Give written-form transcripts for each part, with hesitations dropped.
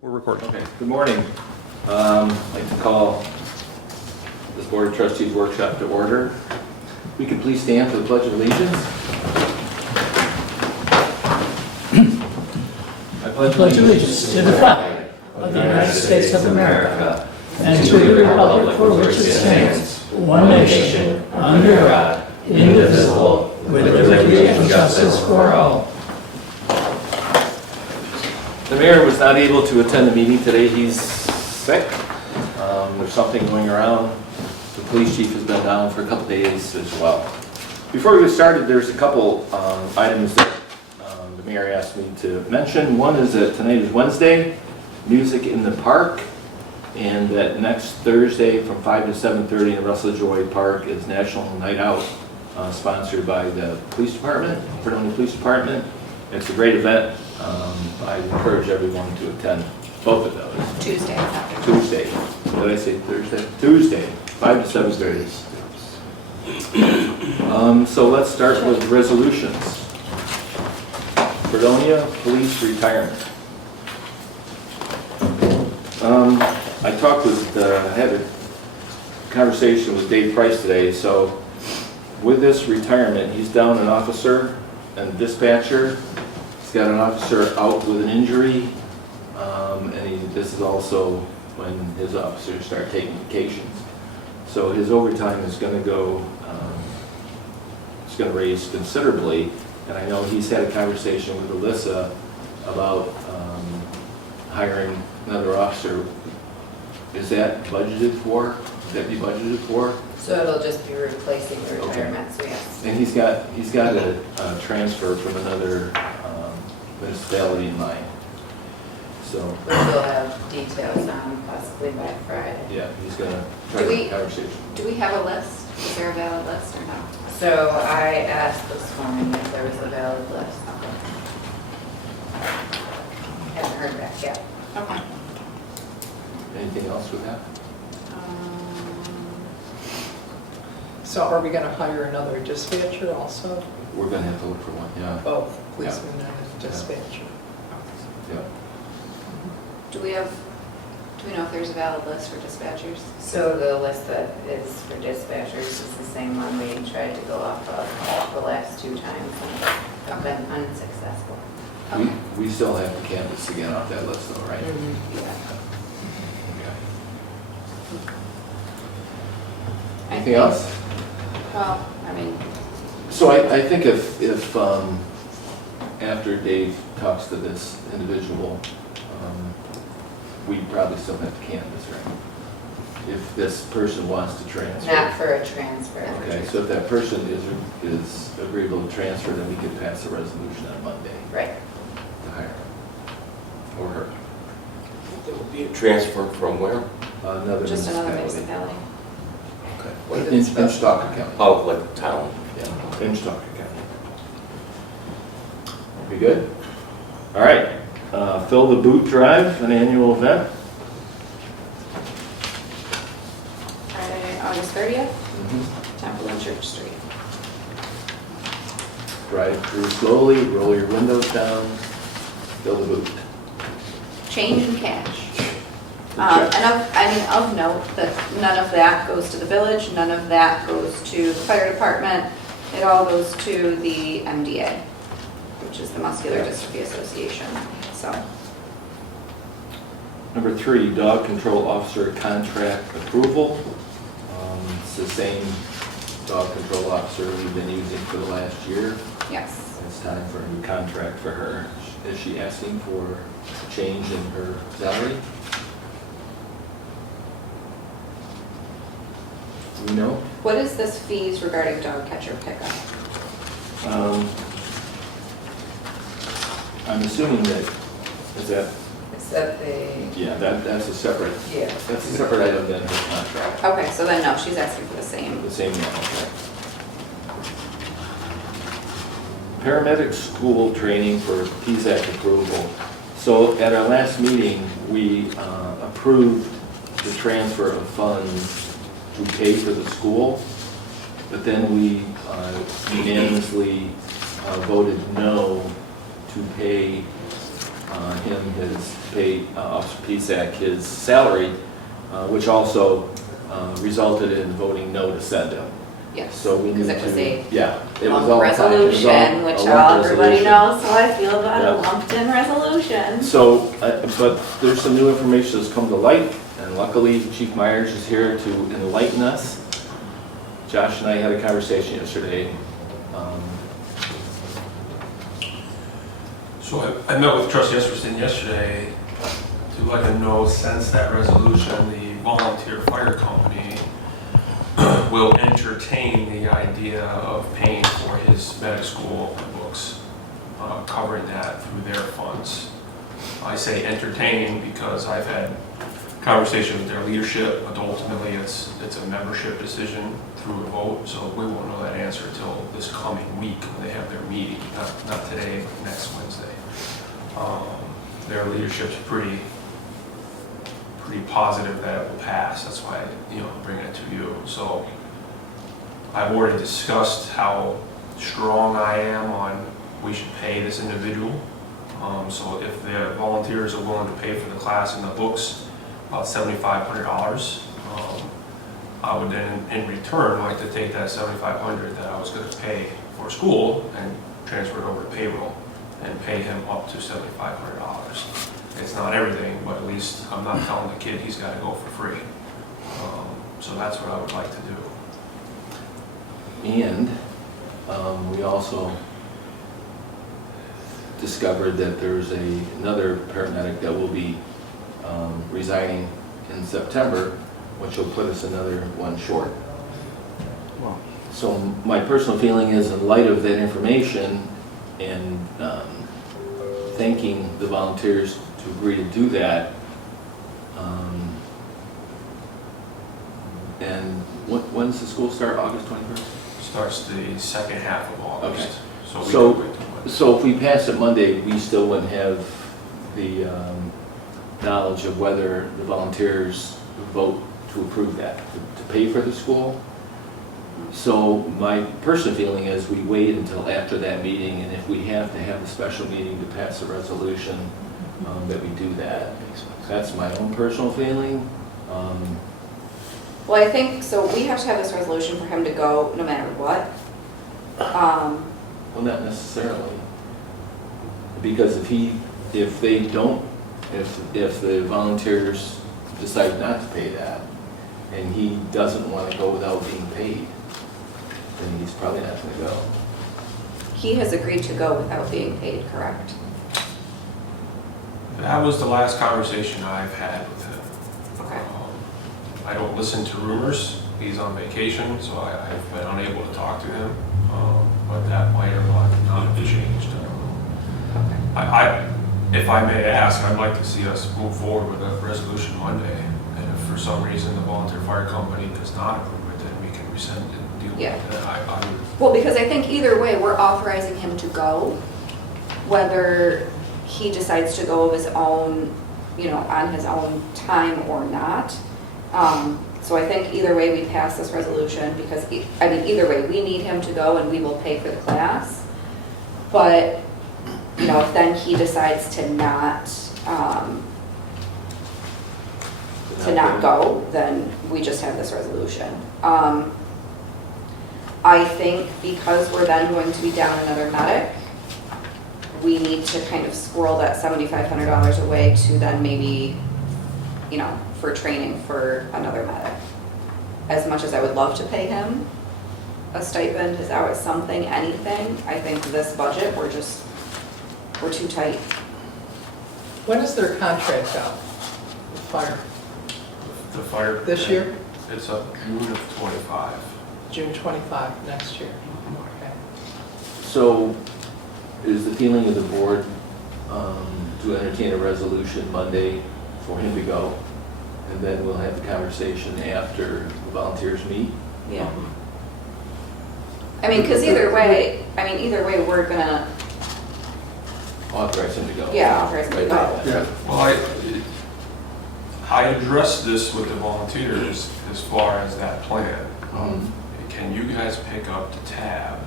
We're recording. Okay, good morning. I'd like to call this Board of Trustees workshop to order. We could please stand for the Pledge of Allegiance. I pledge allegiance to the flag of the United States of America and to the republic for which it stands, one nation, under God, indivisible, with liberty and justice for all. The mayor was not able to attend the meeting today. He's sick. There's something going around. The police chief has been down for a couple days as well. Before we get started, there's a couple items that the mayor asked me to mention. One is that tonight is Wednesday, music in the park, and that next Thursday from 5 to 7:30 in Russell Joy Park is National Night Out, sponsored by the police department, Fredonia Police Department. It's a great event. I encourage everyone to attend both of those. Tuesday. Did I say Thursday? Tuesday, 5 to 7:30. So let's start with resolutions. Fredonia Police Retirement. I talked with, had a conversation with Dave Price today. So with this retirement, he's down an officer and dispatcher. He's got an officer out with an injury, and this is also when his officers start taking vacations. So his overtime is going to go, it's going to raise considerably, and I know he's had a conversation with Alyssa about hiring another officer. Is that budgeted for? Would that be budgeted for? So it'll just be replacing the retirement, so yes. And he's got a transfer from another municipality in mind. So Which we'll have details on possibly by Friday. yeah, he's gonna try to have a conversation. Do we have a list? Is there a valid list or no? So I asked this morning if there was a valid list. Haven't heard back yet. Okay. Anything else with that? So are we gonna hire another dispatcher also? We're gonna have to look for one, yeah. Both policemen and dispatcher. Yeah. Do we know if there's a valid list for dispatchers? So the list that is for dispatchers is the same one we tried to go off of the last two times and have been unsuccessful. We still have to canvass again off that list though, right? Yeah. Okay. Anything else? Well, I mean, So I think if after Dave talks to this individual, we probably still have to canvass, right? If this person wants to transfer. not for a transfer. Okay, so if that person is agreeable to transfer, then we could pass a resolution on Monday Right. to hire him or her. It would be a transfer from where? Just another municipality. Okay. In Stockton County. Oh, like town. Yeah, in Stockton County. We good? All right. Fill the Boot Drive, an annual event. Friday, August 30th, Temple and Church Street. Drive through slowly, roll your windows down, fill the boot. Change in cash. Of note that none of that goes to the village, none of that goes to the fire department. It all goes to the MDA, which is the Muscular Dystrophy Association, so. Number 3, dog control officer contract approval. It's the same dog control officer we've been using for the last year. Yes. It's time for a new contract for her. Is she asking for a change in her salary? Do we know? What is this fees regarding dog catcher pickup? I'm assuming that, is that, Is that the? yeah, that's a separate, Yeah. that's a separate item than her contract. Okay, so then no, she's asking for the same. The same one, okay. Paramedic school training for PSAC approval. So at our last meeting, we approved the transfer of funds to pay for the school, but then we unanimously voted no to pay him his to pay Officer Pisak his salary, which also resulted in voting no to send him. Yes. So we need Because it was to, a yeah. It was all tied- it was all resolution, a which lumped everybody resolution. knows how I feel about Yeah. a lumped-in resolution. So, but there's some new information that's come to light, and luckily Chief Myers is here to enlighten us. Josh and I had a conversation yesterday. So I met with Trustee Esperson yesterday to let him know, since that resolution, the volunteer fire company will entertain the idea of paying for his medic school books, covering that through their funds. I say entertaining because I've had conversations with their leadership, but ultimately it's a membership decision through a vote, so we won't know that answer until this coming week when they have their meeting, not today, but next Wednesday. Their leadership's pretty positive that it will pass. That's why I bring it to you. So I've already discussed how strong I am on we should pay this individual. So if the volunteers are willing to pay for the class and the books, about $7,500, I would then in return like to take that $7,500 that I was going to pay for school and transfer it over to payroll and pay him up to $7,500. It's not everything, but at least I'm not telling the kid he's got to go for free. So that's what I would like to do. And we also discovered that there's another paramedic that will be resigning in September, which will put us another one short. So my personal feeling is, in light of that information and thanking the volunteers to agree to do that, and when's the school start? August 21st? Starts the second half of August. So- So we don't wait till Monday. So if we pass it Monday, we still wouldn't have the knowledge of whether the volunteers vote to approve that, to pay for the school. So my personal feeling is we wait until after that meeting, and if we have to have a special meeting to pass a resolution, that we do that. That's my own personal feeling. Well, I think, so we have to have this resolution for him to go no matter what. Well, not necessarily. Because if the volunteers decide not to pay that, and he doesn't want to go without being paid, then he's probably not going to go. He has agreed to go without being paid, correct? That was the last conversation I've had with him. Okay. I don't listen to rumors. He's on vacation, so I've been unable to talk to him. But that might or might not have changed. I don't know. If I may ask, I'd like to see us move forward with a resolution Monday. And if for some reason the volunteer fire company does not approve it, then we can rescind it and deal with Yeah. it. I would, Well, because I think either way, we're authorizing him to go, whether he decides to go of his own, on his own time or not. So I think either way we pass this resolution, because, either way, we need him to go and we will pay for the class. But, if then he decides to not go, then we just have this resolution. I think because we're then going to be down another medic, we need to kind of squirrel that $7,500 away to then maybe, for training for another medic. As much as I would love to pay him a stipend, his hours, something, anything, I think this budget, we're too tight. When is their contract out with fire? the fire. This year? It's up June of '25. June 25 next year? Okay. So is the feeling of the board to entertain a resolution Monday for him to go? And then we'll have the conversation after the volunteers meet? Yeah. Because either way, we're gonna, Authorize him to go? authorize him to go. Yeah. Well, I addressed this with the volunteers as far as that plan. Can you guys pick up the tab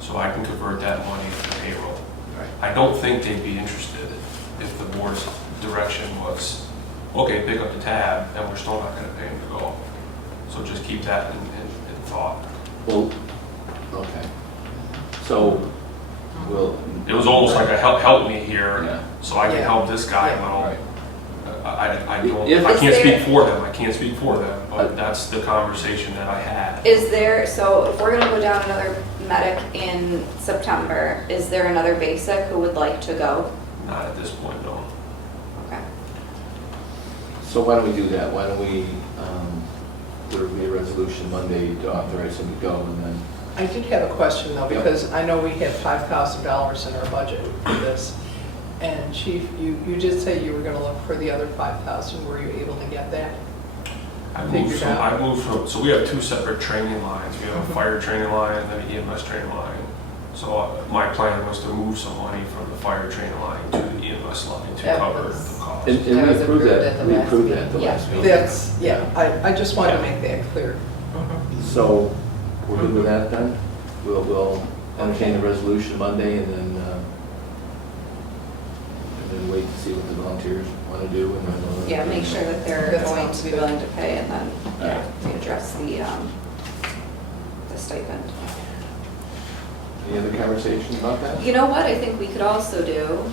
so I can convert that money to payroll? Right. I don't think they'd be interested if the board direction was, okay, pick up the tab, and we're still not gonna pay him to go. So just keep that in thought. Well, okay. So, we'll. It was almost like a help me here, Yeah. so I can Yeah. help this guy a Yeah. little. Right. I don't, If- I Is can't there- speak for them, I can't speak for them, but that's the conversation that I had. Is there, so if we're gonna go down another medic in September, is there another basic who would like to go? Not at this point, no. Okay. So why don't we do that? Why don't we, there will be a resolution Monday to authorize him to go, and then, I did have a question though, Yeah. because I know we had $5,000 in our budget for this. And Chief, you did say you were gonna look for the other 5,000. Were you able to get that? Figured out. So we have two separate training lines. We have a fire training line and then an EMS training line. So my plan was to move some money from the fire training line to the EMS line to That cover was- the cost. and That we was approved approved at that, the we last approved that at the meeting. last meeting. That's, yeah, I just wanted to make that clear. So, we're good with that then? We'll entertain the resolution Monday and then wait to see what the volunteers want to do and then we'll. Yeah, make sure that they're That going sounds to be good. willing to pay and then, yeah, Alright. we address the stipend. Any other conversations about that? You know what I think we could also do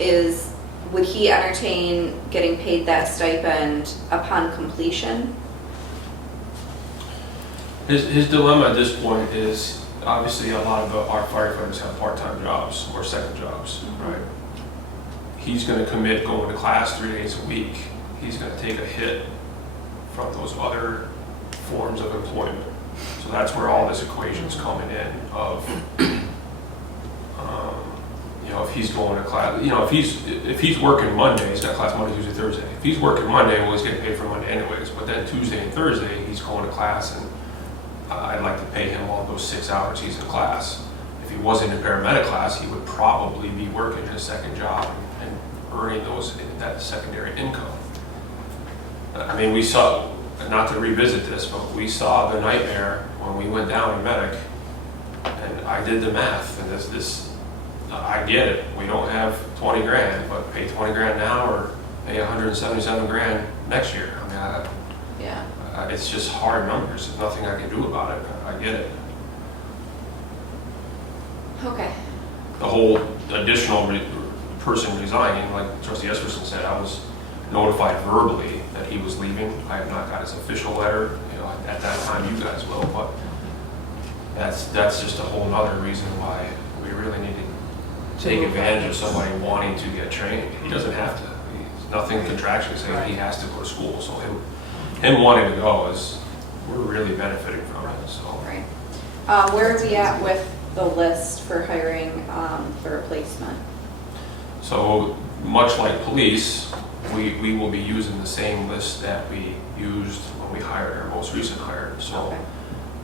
is, would he entertain getting paid that stipend upon completion? His dilemma at this point is, obviously, a lot of our firefighters have part-time jobs or second jobs, right? He's gonna commit going to class 3 days a week. He's gonna take a hit from those other forms of employment. So that's where all this equation's coming in of, if he's going to class, if he's working Monday, he's got class Monday, Tuesday, Thursday. If he's working Monday, well, he's getting paid for Monday anyways, but then Tuesday and Thursday, he's going to class and I'd like to pay him all those 6 hours he's in class. If he wasn't in paramedic class, he would probably be working his second job and earning that secondary income. I mean, we saw, not to revisit this, but we saw the nightmare when we went down in medic, and I did the math, and I get it, we don't have 20 grand, but pay 20 grand now or pay 177 grand next year. I mean, Yeah. it's just hard numbers. There's nothing I can do about it. I get it. Okay. The whole additional person resigning, like Trustee Esperson said, I was notified verbally that he was leaving. I have not got his official letter. At that time you guys will, but that's just a whole nother reason why we really need to take advantage of somebody wanting to get trained. He doesn't have to. Nothing contractually saying he has to go to school. So him wanting to go we're really benefiting from it, so. Right. Where are we at with the list for hiring the replacement? So much like police, we will be using the same list that we used when we hired our most recent hire. So Okay.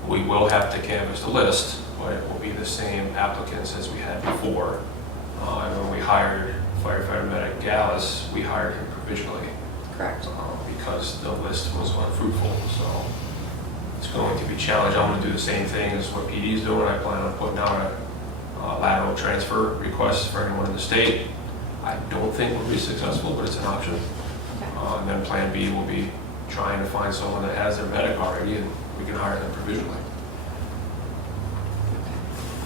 we will have to canvass the list, but it will be the same applicants as we had before. And when we hired firefighter medic Gallus, we hired him provisionally. Correct. Because the list was unfruitful, so it's going to be challenged. I'm going to do the same thing as what PD's doing. I plan on putting out a lateral transfer request for anyone in the state. I don't think we'll be successful, but it's an option. Okay. And then Plan B will be trying to find someone that has their medic already, and we can hire them provisionally.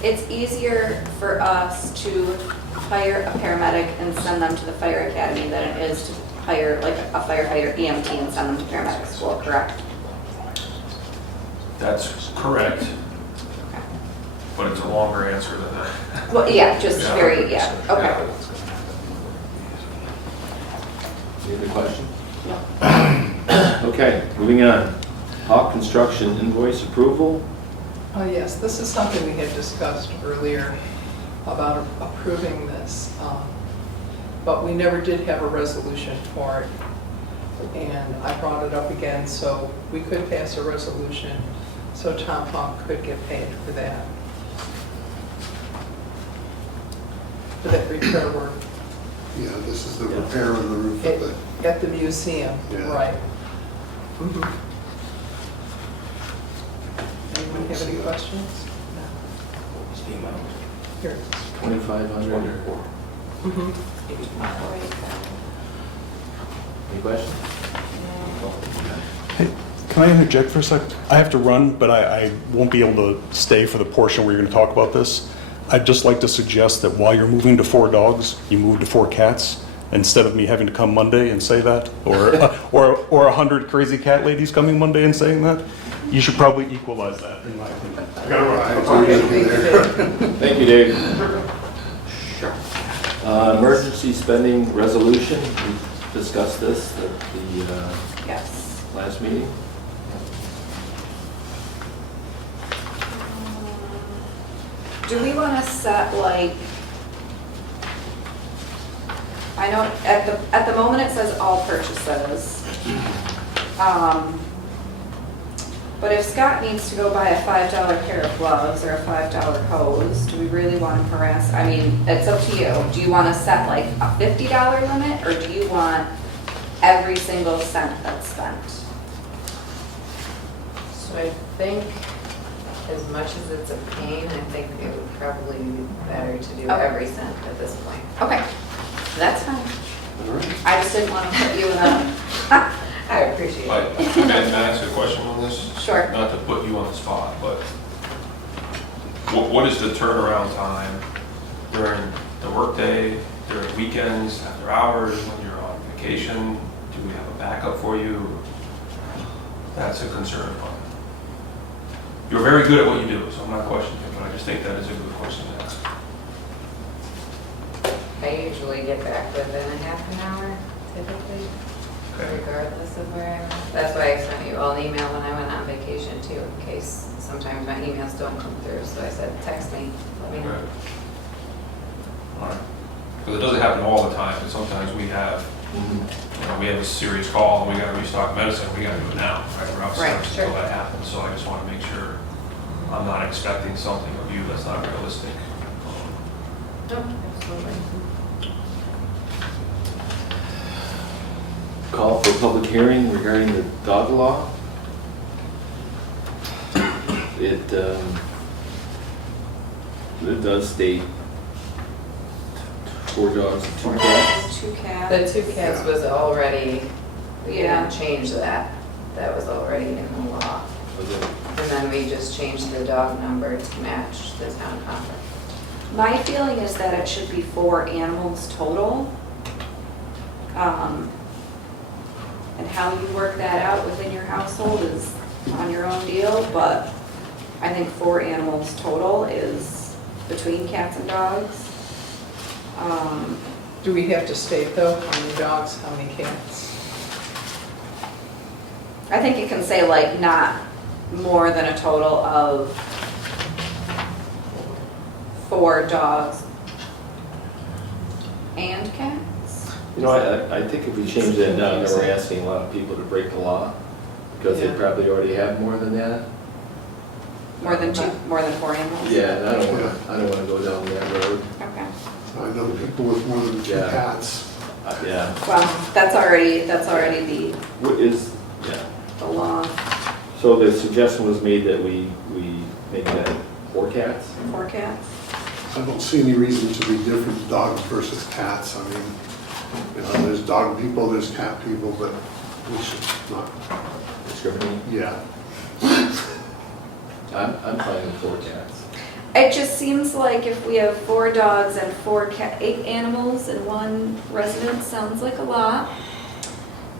It's easier for us to hire a paramedic and send them to the fire academy than it is to hire like a firefighter EMT and send them to paramedic school, correct? That's correct, Okay. but it's a longer answer than that. Well, yeah, just Yeah. very, yeah, okay. Any other questions? No. Okay, moving on. Hawk Construction invoice approval. Yes, this is something we had discussed earlier about approving this, but we never did have a resolution for it. And I brought it up again, so we could pass a resolution so Tom Hawk could get paid for that. For that repair work Yeah, this is the repair of the roof of the, at the museum, Yeah. right. Mhm. Anyone have any questions? What was the amount? Here. 2,500. Mhm. Any questions? Hey, can I interject for a sec? I have to run, but I won't be able to stay for the portion where you're going to talk about this. I'd just like to suggest that while you're moving to 4 dogs, you move to 4 cats, instead of me having to come Monday and say that, or 100 crazy cat ladies coming Monday and saying that. You should probably equalize that, in my opinion. I gotta run. Thank you, Dave. Emergency spending resolution, we discussed this at the Yes. last meeting. Do we want to set like, I know at the moment it says all purchases. But if Scott needs to go buy a $5 pair of gloves or a $5 hose, do we really want to harass? I mean, it's up to you. Do you want to set like a $50 limit, or do you want every single cent that's spent? So I think, as much as it's a pain, I think it would probably be better to do Okay. every cent at this point. Okay, that's fine. All right. I just didn't want to put you in a, I appreciate it. May I ask a question on this? sure. Not to put you on the spot, but what is the turnaround time during the workday, during weekends, after hours, when you're on vacation? Do we have a backup for you? That's a concern of mine. You're very good at what you do, so I'm not questioning it, but I just think that is a good question to ask. I usually get back within a half an hour, typically, Okay. regardless of where I am. That's why I sent you all an email when I went on vacation too, in case sometimes my emails don't come through. So I said, text me, let me know. Right. All right. Because it doesn't happen all the time, but sometimes we have, we have a serious call, and we gotta restock medicine, we gotta do it now, right? We're out Right, steps sure. until that happens, so I just wanna make sure I'm not expecting something of you that's not realistic. No, absolutely. Call for public hearing regarding the dog law. It does state 4 dogs and 2 cats. 2 cats. The 2 cats was already, we Yeah. didn't change that. That was already in the law. Was it? And then we just changed the dog number to match the town contract. My feeling is that it should be 4 animals total. And how you work that out within your household is on your own deal, but I think 4 animals total is between cats and dogs. Do we have to state though, how many dogs, how many cats? I think it can say like not more than a total of 4 dogs and cats. You know, I think if we change that now, then we're asking a lot of people to break the law, because they Yeah. probably already have more than that. More than 4 animals? Yeah, and I don't wanna go down that road. Okay. I know people with more than 2 Yeah. cats. Yeah. Well, that's already What is, yeah. the law. So the suggestion was made that we make that 4 cats? 4 cats. I don't see any reason to be different dogs versus cats. I mean, there's dog people, there's cat people, but we should not, Discriminate? yeah. I'm fine with 4 cats. It just seems like if we have 4 dogs and 8 animals in one residence, sounds like a lot.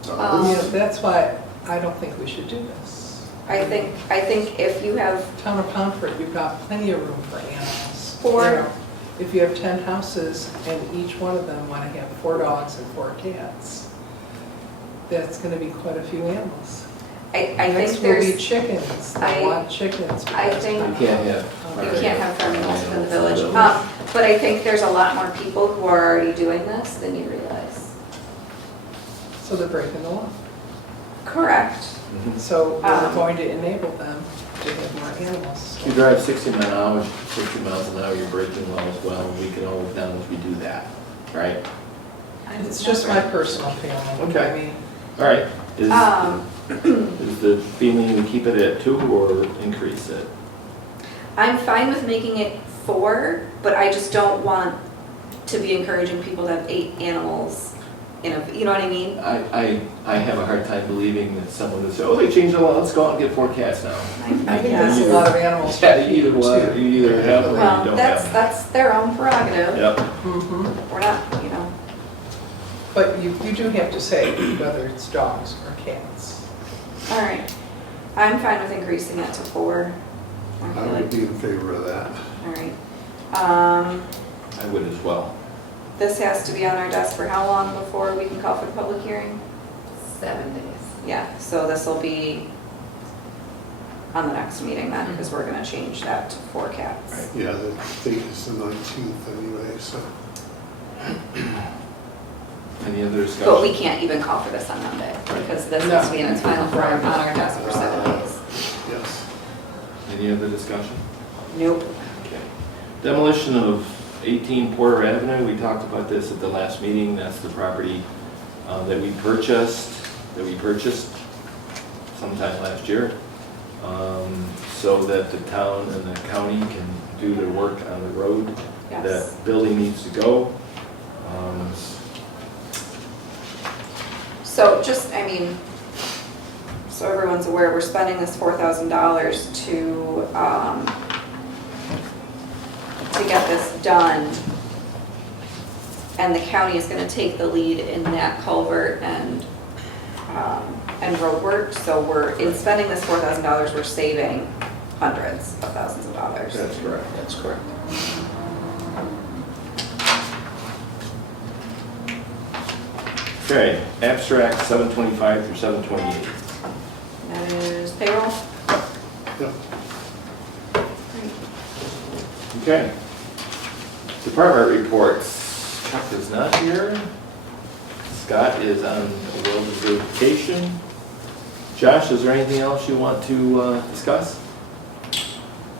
Yeah, that's why I don't think we should do this. I think if you have, Town of Pomfret, you've got plenty of room for animals. 4 You know, if you have 10 houses and each one of them want to have 4 dogs and 4 cats, that's going to be quite a few animals. I Next think will be there's, chickens, I- a lot of chickens. I think- You can't have. you can't have animals in the village. But I think there's a lot more people who are already doing this than you realize. So they're breaking the law. Correct. Mhm. So we're going to enable them to have more animals. If you drive 60 miles an hour, you're breaking law as well, and we can all acknowledge we do that, right? It's just my personal feeling. Okay. I mean, All right. Is Um, the feeling to keep it at 2 or increase it? I'm fine with making it 4, but I just don't want to be encouraging people to have 8 animals in a, you know what I mean? I have a hard time believing that someone would say, oh, they changed the law, let's go out and get 4 cats now. I think that's a lot of animals. Yeah, you either have them or you Well, don't that's, have them. that's their own prerogative. Yep. Mhm. We're not, you know, But you do have to say whether it's dogs or cats. all right. I'm fine with increasing it to 4. I I feel would like, be in favor of that. all right. I would as well. This has to be on our desk for how long before we can call for the public hearing? 7 days. Yeah, so this will be on the next meeting then, because we're gonna change that to 4 cats. Yeah, the date is the 19th anyway, so. Any other discussion? But we can't even call for this on Monday, because this has to be in its final form on our desk for 7 days. Yes. Any other discussion? Nope. Okay. Demolition of 18 Porter Avenue, we talked about this at the last meeting. That's the property that we purchased sometime last year, so that the town and the county can do their work on the road. Yes. That building needs to go. So just, I mean, so everyone's aware, we're spending this $4,000 to get this done. And the county is gonna take the lead in that culvert and road work. So in spending this $4,000, we're saving hundreds of thousands of dollars. That's correct. That's correct. Okay, abstract 725 through 728. That is payroll. Yep. Okay. Department reports. Chuck is not here. Scott is on a well-deserved vacation. Josh, is there anything else you want to discuss?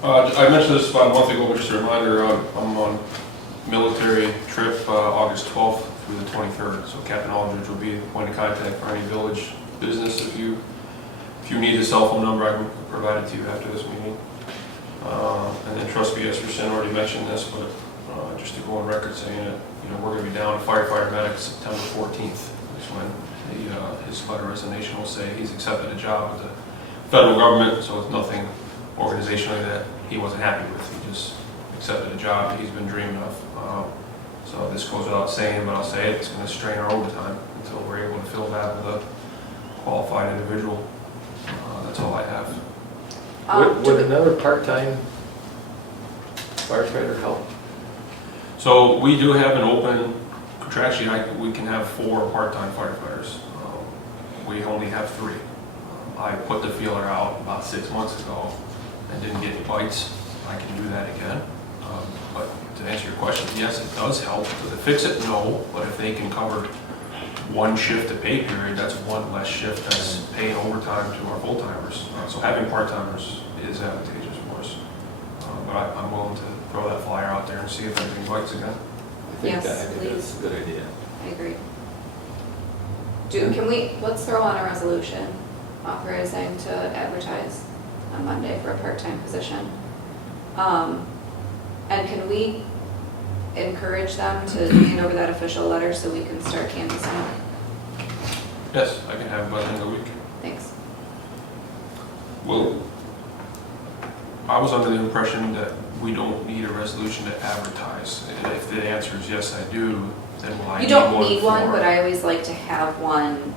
I mentioned this about a month ago, but just a reminder, I'm on military trip August 12th through the 23rd. So Captain Aldridge will be the point of contact for any village business. If you need his cell phone number, I can provide it to you after this meeting. And then Trustee Esperson already mentioned this, but just to go on record saying it, we're going to be down a firefighter medic September 14th, is when his letter of resignation will say he's accepted a job with the federal government, so it's nothing organizationally that he wasn't happy with. He just accepted a job that he's been dreaming of. So this goes without saying, but I'll say it, it's going to strain our overtime until we're able to fill that with a qualified individual. That's all I have. Would another part-time firefighter help? So we do have an open, contractually, we can have 4 part-time firefighters. We only have 3. I put the feeler out about 6 months ago and didn't get any bites. I can do that again. But to answer your question, yes, it does help. To fix it, no, but if they can cover 1 shift of pay period, that's 1 less shift that's paying overtime to our full-timers. So having part-timers is advantageous for us. But I'm willing to throw that flyer out there and see if anything bites again. I think Yes, that's a good idea. I agree. Let's throw on a resolution authorizing to advertise on Monday for a part-time position. And can we encourage them to hand over that official letter so we can start canvassing it? Yes, I can have it by the end of the week. Thanks. Well, I was under the impression that we don't need a resolution to advertise. And if the answer is yes, I do, then will I You need one don't need one, for- but I always like to have one.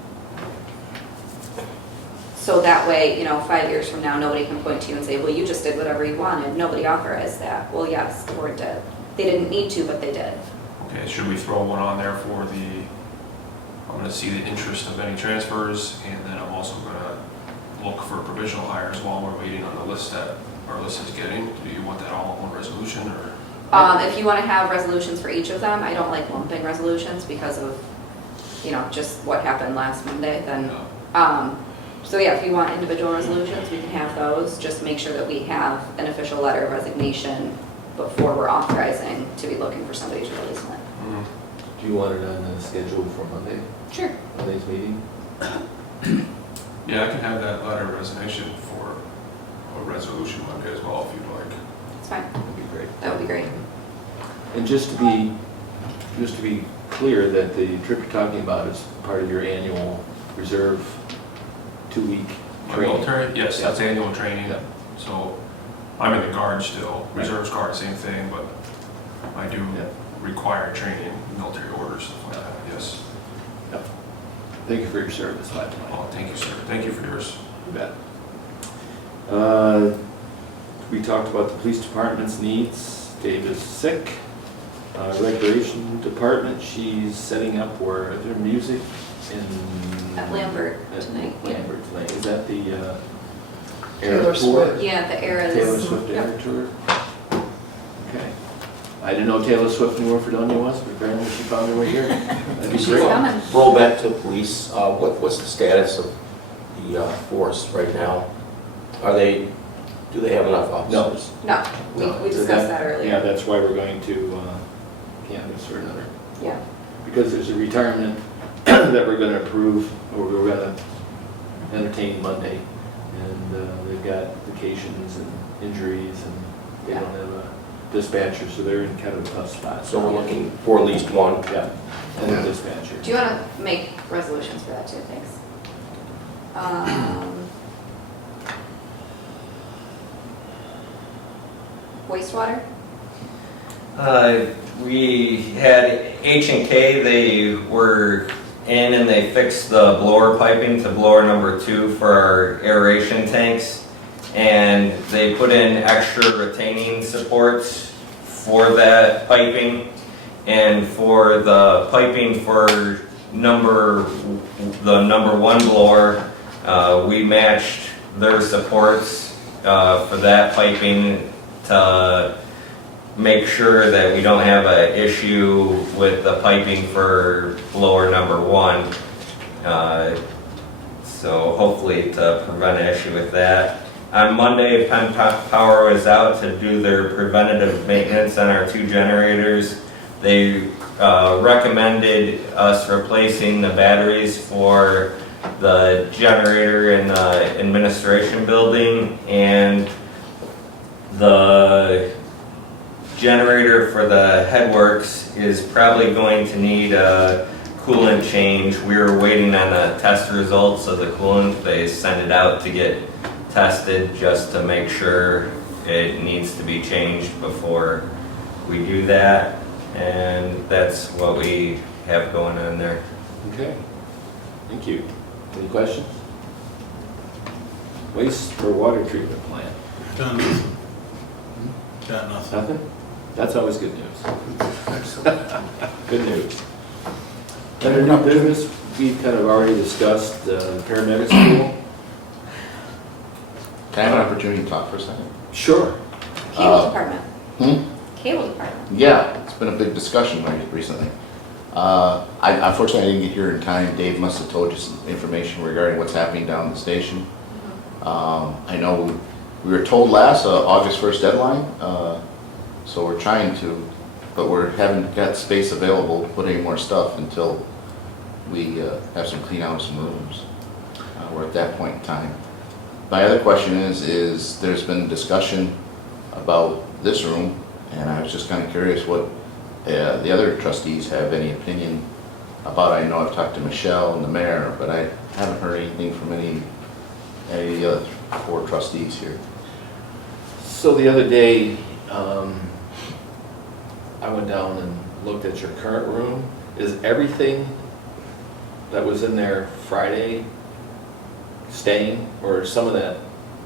So that way, 5 years from now, nobody can point to you and say, well, you just did whatever you wanted. Nobody authorized that. Well, yes, the board did. They didn't need to, but they did. Okay, should we throw one on there for I'm gonna see the interest of any transfers, and then I'm also gonna look for provisional hires while we're waiting on the list that our list is getting. Do you want that all in one resolution, or? If you want to have resolutions for each of them, I don't like lumping resolutions because of, just what happened last Monday, then. So yeah, if you want individual resolutions, we can have those. Just make sure that we have an official letter of resignation before we're authorizing to be looking for somebody to release it. Do you want it on the schedule for Monday, Sure. Monday's meeting? Yeah, I can have that letter of resignation for a resolution Monday as well, if you'd like. It's fine. That'd be great. That would be great. And just to be just to be clear, that the trip you're talking about is part of your annual reserve 2-week My training? military, yes, that's annual training. Yeah. So I'm in the Guard still, Reserves Guard, same thing, but I do Yeah. require training, military orders, stuff like that, yes. Yep. Thank you for your service, by the way. Oh, thank you, sir. Thank you for yours. You bet. We talked about the police department's needs. Dave is sick. Recreation department, she's setting up where, is there music in? At Lambert At tonight, yeah. Lambert tonight. Is that the Taylor Air Tour? Swift. Yeah, the Eras. Taylor Swift Yep. Air Tour? Okay. I didn't know Taylor Swift knew where Fredonia was, but apparently she found her way here. That'd be She's great. coming. Roll back to police, what's the status of the force right now? Do they have enough officers? No, No, we discussed that earlier. Yeah, that's why we're going to canvass for another. Yeah. Because there's a retirement that we're gonna approve, or we're gonna entertain Monday. And they've got vacations and injuries, and they Yeah. don't have a dispatcher, so they're in kind of a tough spot. So we're looking for at least one. Yeah, and a Yeah. dispatcher. Do you want to make resolutions for that too? Thanks. Wastewater? We had H&K, they were in and they fixed the blower piping to blower number 2 for our aeration tanks. And they put in extra retaining supports for that piping. And for the piping for the number 1 blower, we matched their supports for that piping to make sure that we don't have an issue with the piping for blower number 1. So hopefully to prevent an issue with that. On Monday, Penn Power was out to do their preventative maintenance on our 2 generators. They recommended us replacing the batteries for the generator in the administration building, and the generator for the headworks is probably going to need a coolant change. We were waiting on the test results of the coolant. They sent it out to get tested just to make sure it needs to be changed before we do that. And that's what we have going on there. Okay, thank you. Any questions? Waste or water treatment plant? Got nothing. Got nothing. Nothing? That's always good news. Excellent. Good news. Under new business, we've kind of already discussed the paramedic school. Can I have an opportunity to talk for a second? Sure. Cable department. Hmm? Cable department. Yeah, it's been a big discussion recently. Unfortunately, I didn't get here in time. Dave must have told you some information regarding what's happening down at the station. I know we were told last August 1st deadline, so we're trying to, but we haven't got space available to put any more stuff until we have some clean out of some rooms. We're at that point in time. My other question is there's been discussion about this room, and I was just kind of curious what the other trustees have any opinion about. I know I've talked to Michelle and the mayor, but I haven't heard anything from any of the other 4 trustees here. So the other day, I went down and looked at your current room. Is everything that was in there Friday staying, or some of that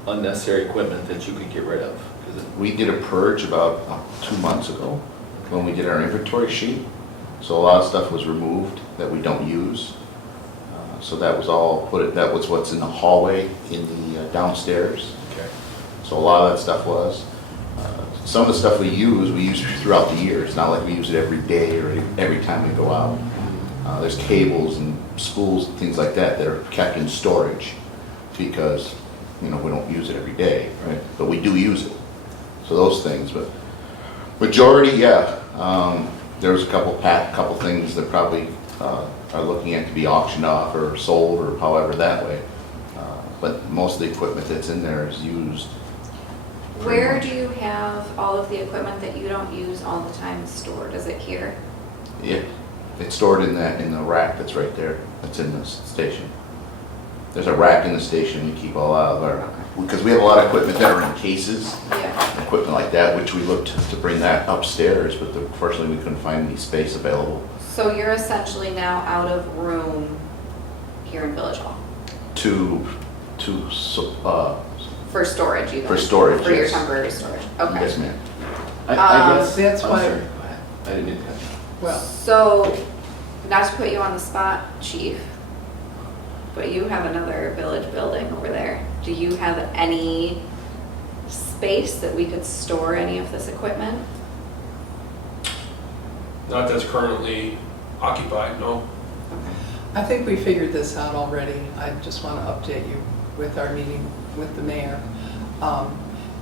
unnecessary equipment that you could get rid of? 'Cause We did a purge about 2 months ago when we did our inventory sheet. So a lot of stuff was removed that we don't use. So that was all that was what's in the hallway in the downstairs. Okay. So a lot of that stuff was. Some of the stuff we use throughout the year. It's not like we use it every day or every time we go out. There's cables and spools and things like that that are kept in storage because, you know, we don't use it every day, right? But we do use it. So those things, but majority, yeah. There was a couple things that probably are looking at to be auctioned off or sold or however that way. But most of the equipment that's in there is used. Where do you have all of the equipment that you don't use all the time stored? Is it here? Yeah, it's stored in the rack that's right there, that's in the station. There's a rack in the station, we keep all of our, because we have a lot of equipment that are in cases, Yeah. equipment like that, which we looked to bring that upstairs, but unfortunately we couldn't find any space available So you're essentially now out of room here in Village Hall for storage even? For storage, For your yes. temporary storage, okay. Yes, ma'am. I guess, That's I'm why- sorry, go ahead. I didn't mean to cut you. Well, So, not to put you on the spot, chief, but you have another village building over there. Do you have any space that we could store any of this equipment? Not that's currently occupied, no. I think we figured this out already. I just want to update you with our meeting with the mayor.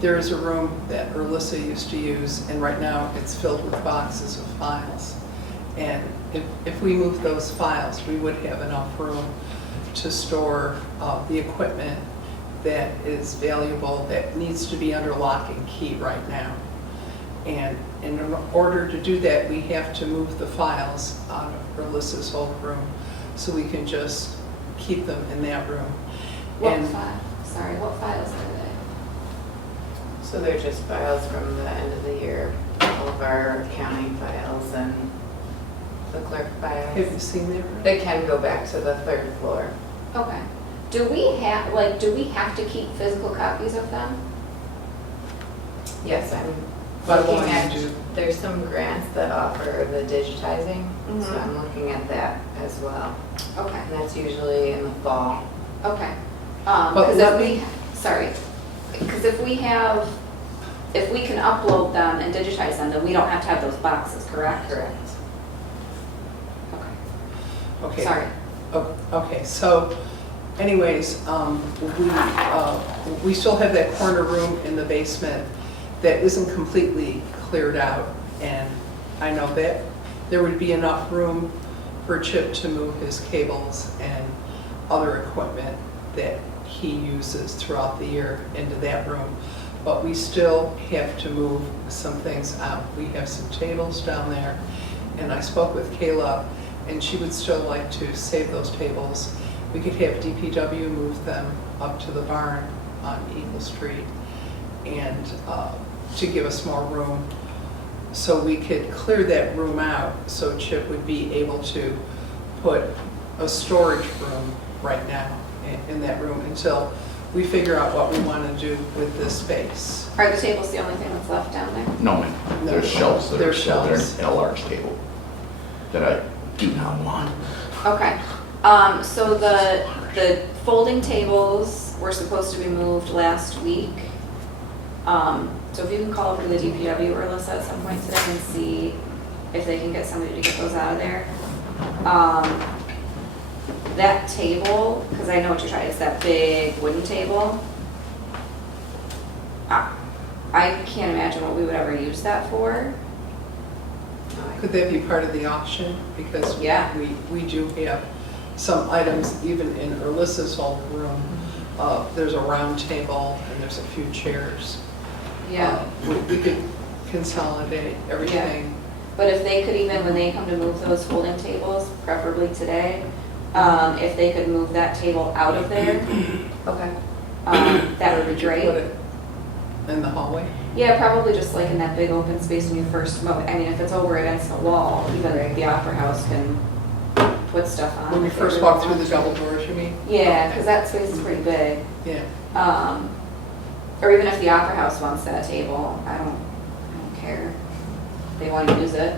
There is a room that Erlissa used to use, and right now it's filled with boxes of files. And if we move those files, we would have enough room to store the equipment that is valuable, that needs to be under lock and key right now. And in order to do that, we have to move the files out of Erlissa's old room, so we can just keep them in that room. What And files are they? So they're just files from the end of the year, all of our accounting files and the clerk have you files. seen that room? They can go back to the third floor. Okay. Do we have to keep physical copies of them? Yes, I'm By looking law, you at, do. there's some grants that offer the digitizing, so Mhm. I'm looking at that as well. Okay, And that's usually in the fall. okay. But Because let if me- if we can upload them and digitize them, then we don't have to have those boxes, correct? Correct. Okay, Okay. sorry. Okay, so anyways, we still have that corner room in the basement that isn't completely cleared out. And I know that there would be enough room for Chip to move his cables and other equipment that he uses throughout the year into that room. But we still have to move some things out. We have some tables down there, and I spoke with Kayla, and she would still like to save those tables. We could have DPW move them up to the barn on Eagle Street and to give us more room. So we could clear that room out, so Chip would be able to put a storage room right now in that room until we figure out what we want to do with this space. Are the tables the only thing that's left down there? No, ma'am. No. There's shelves that are There's still there shelves. and a large table that I do not want. Okay, so the folding tables were supposed to be moved last week. So if you can call over to the DPW or Alyssa at some point today and see if they can get somebody to get those out of there. That table, because I know what you're trying, it's that big wooden table. I can't imagine what we would ever use that for. Could that be part of the auction? Because Yeah. we do have some items, even in Alyssa's old room. There's a round table and there's a few chairs. We could consolidate everything. But if they could even, when they come to move those folding tables, preferably today, if they could move that table out of there, Okay. that would be Put great. it in the hallway? Yeah, probably just like in that big open space when you first move. I mean, if it's over against the wall, even the Opera House can put stuff on. When we if they first really walk through the want double to. doors, you mean? Yeah, because that space is pretty big. Yeah. Or even if the Opera House wants that table, I don't care. They want to use it.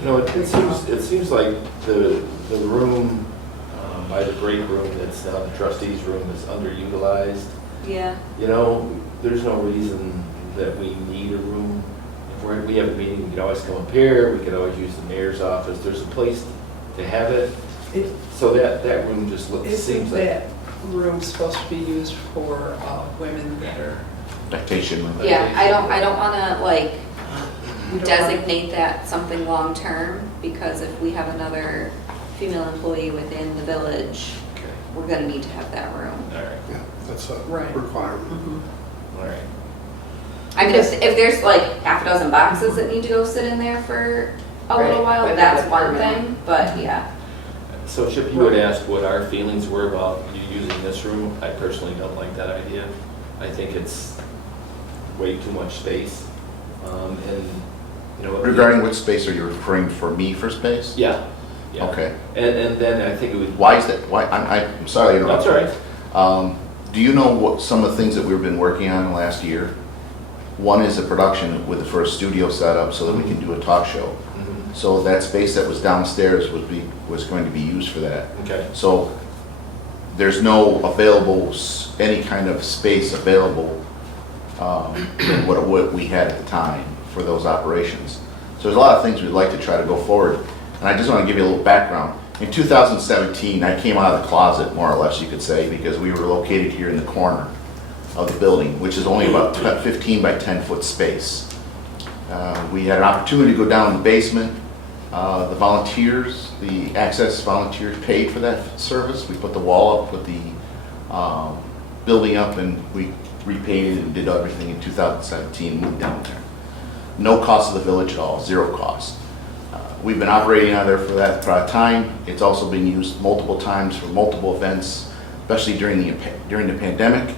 You know, it seems like the room by the break room that's now the trustees' room is underutilized. Yeah. You know, there's no reason that we need a room. If we have a meeting, we can always come up here, we could always use the mayor's office. There's a place to have it. So that room just looks, Isn't seems like. that room supposed to be used for women that are? Lactation room. Yeah, I don't want to like you don't want- designate that something long-term, because if we have another female employee within the village, Okay, we're gonna need to have that room. all right, Yeah, that's a Right. requirement. Mhm. all right. I mean, if there's like half a dozen boxes that need to go sit in there for a little Right, while, but that's the one permanent. thing, but yeah. So Chip, you had asked what our feelings were about you using this room. I personally don't like that idea. I think it's way too much space. And, you know. Regarding which space are you referring for me for space? Yeah. Yeah. Okay. And then I think it would. Why is that? Why, I'm sorry to interrupt. That's all right. Do you know what some of the things that we've been working on in the last year? One is a production with the first studio set up so that we can do a talk show. Mhm. So that space that was downstairs was going to be used for that. Okay. So there's no available, any kind of space available than what we had at the time for those operations. So there's a lot of things we'd like to try to go forward. And I just want to give you a little background. In 2017, I came out of the closet, more or less you could say, because we were located here in the corner of the building, which is only about 15 by 10 foot space. We had an opportunity to go down in the basement. The volunteers, the Access volunteers paid for that service. We put the wall up, put the building up, and we repainted and did everything in 2017, moved down there. No cost to the village at all, zero cost. We've been operating out there for that time. It's also been used multiple times for multiple events, especially during the pandemic.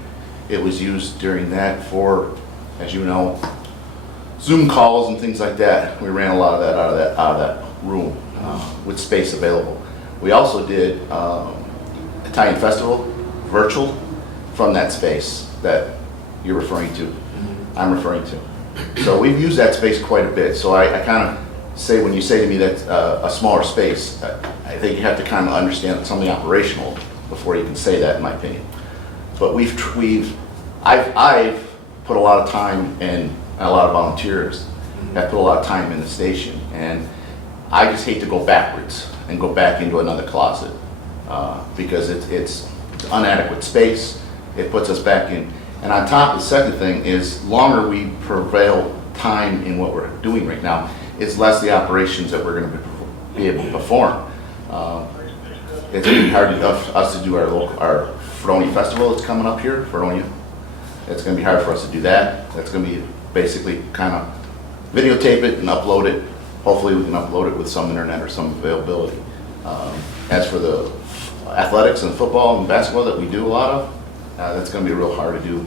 It was used during that for, as you know, Zoom calls and things like that. We ran a lot of that out of that room with space available. We also did Italian Festival virtual from that space that you're referring to, I'm referring to. So we've used that space quite a bit. So I kind of say, when you say to me that's a smaller space, I think you have to kind of understand something operational before you can say that, in my opinion. But I've put a lot of time and a lot of volunteers have put a lot of time in the station, and I just hate to go backwards and go back into another closet because it's inadequate space. It puts us back in, and on top, the second thing is, longer we prevail time in what we're doing right now, it's less the operations that we're going to be able to perform. It's going to be hard for us to do our Fredonia festival that's coming up here, Fredonia. It's going to be hard for us to do that. That's going to be basically kind of videotape it and upload it. Hopefully we can upload it with some internet or some availability. As for the athletics and football and basketball that we do a lot of, that's going to be real hard to do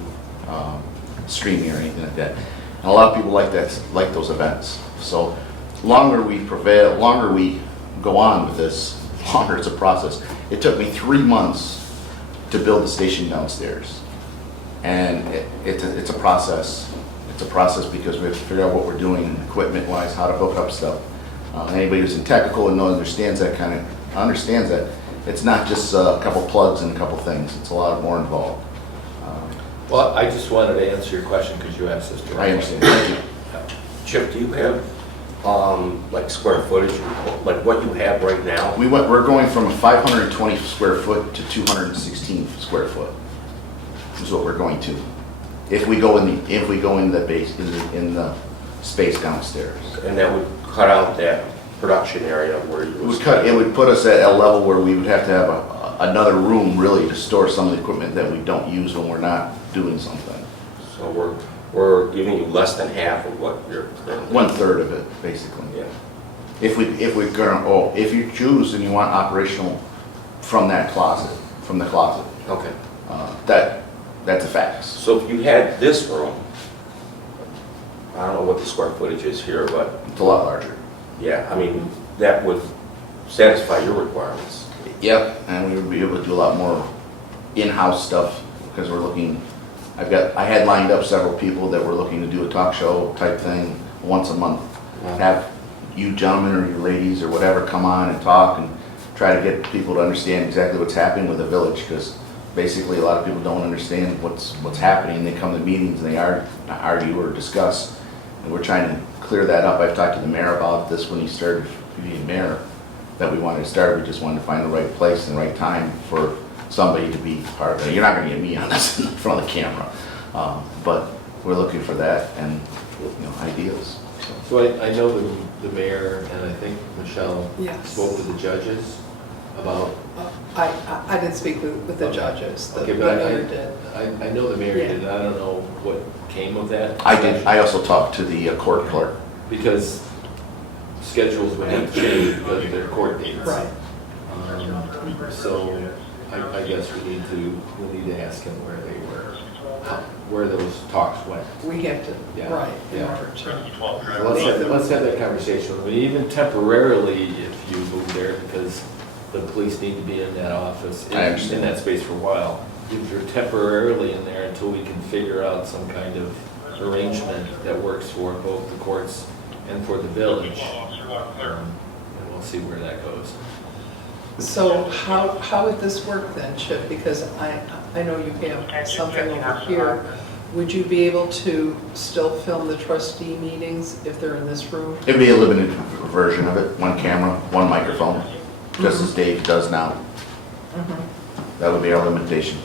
streaming or anything like that. And a lot of people like those events. So longer we prevail, longer we go on with this, longer it's a process. It took me 3 months to build the station downstairs. And it's a process. It's a process because we have to figure out what we're doing equipment-wise, how to hook up stuff. Anybody who's in technical and understands that it's not just a couple plugs and a couple things. It's a lot more involved. Well, I just wanted to answer your question because you asked this directly. I understand. Thank you. Chip, do you have, like square footage, like what you have right now? We're going from a 520 square foot to 216 square foot. Is what we're going to. If we go in the base, in the space downstairs. And that would cut out that production area where you would. It would put us at a level where we would have to have another room really to store some of the equipment that we don't use when we're not doing something. So we're giving you less than half of what you're. 1/3 of it, basically. Yeah. If you choose and you want operational from the closet. Okay. That's a fact. So if you had this room, I don't know what the square footage is here, but It's a lot larger. yeah, I mean, that would satisfy your requirements. Yep, and we would be able to do a lot more in-house stuff because we're looking, I had lined up several people that were looking to do a talk show type thing once a month. Have you gentlemen or you ladies or whatever come on and talk and try to get people to understand exactly what's happening with the village, because basically a lot of people don't understand what's happening. They come to meetings and they argue or discuss, and we're trying to clear that up. I've talked to the mayor about this when he started being mayor, that we wanted to start. We just wanted to find the right place and the right time for somebody to be part of it. You're not going to get me on this in front of the camera, but we're looking for that and ideas. So I know the mayor and I think Michelle Yes. spoke to the judges about. I didn't speak with the judges. The Okay, but mayor did. I know the mayor Yeah. did, and I don't know what came of that. I did. I also talked to the court clerk. Because schedules would have to change because of their court dates. Right. So I guess we need to ask him where they were, where those talks went. We have to, Yeah, right, in yeah. order to. So let's have that conversation. I mean, even temporarily, if you move there, because the police need to be in that office, I understand. in that space for a while. If you're temporarily in there until we can figure out some kind of arrangement that works for both the courts and for the village, and we'll see where that goes. So how would this work then, Chip? Because I know you have something over here. Would you be able to still film the trustee meetings if they're in this room? It'd be a limited version of it, one camera, one microphone, just as Dave does now. That would be our limitation.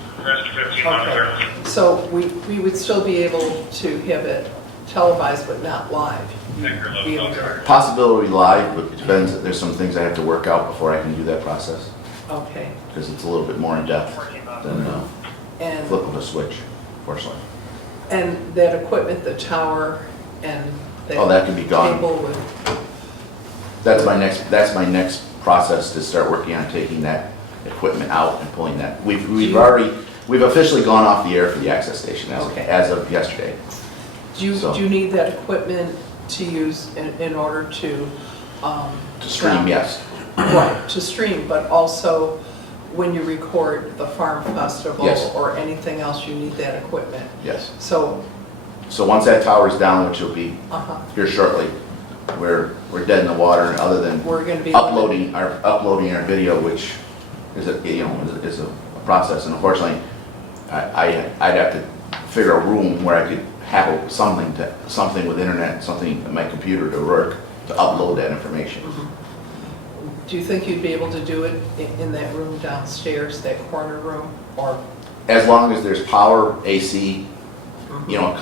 Okay. So we would still be able to have it televised but not live? You'd be able to- Possibility live, but it depends, there's some things I have to work out before I can do that process, Okay. because it's a little bit more in-depth than And, flip of a switch, fortunately. and that equipment, the tower and Oh, that can be gone. cable with, That's my next process, to start working on taking that equipment out and pulling that. We've officially gone off the air for the access station Okay. as of yesterday. do So- you need that equipment to use in order to? To stream, yes. Right, to stream, but also when you record the farm festival Yes. or anything else, you need that equipment. Yes. So, So once that tower's down, which will be uh-huh, here shortly, we're dead in the water, other than we're gonna be. uploading our video, which is a process. And unfortunately, I'd have to figure a room where I could have something with internet, something on my computer to work, to upload that information. Do you think you'd be able to do it in that room downstairs, that corner room, or? As long as there's power, AC,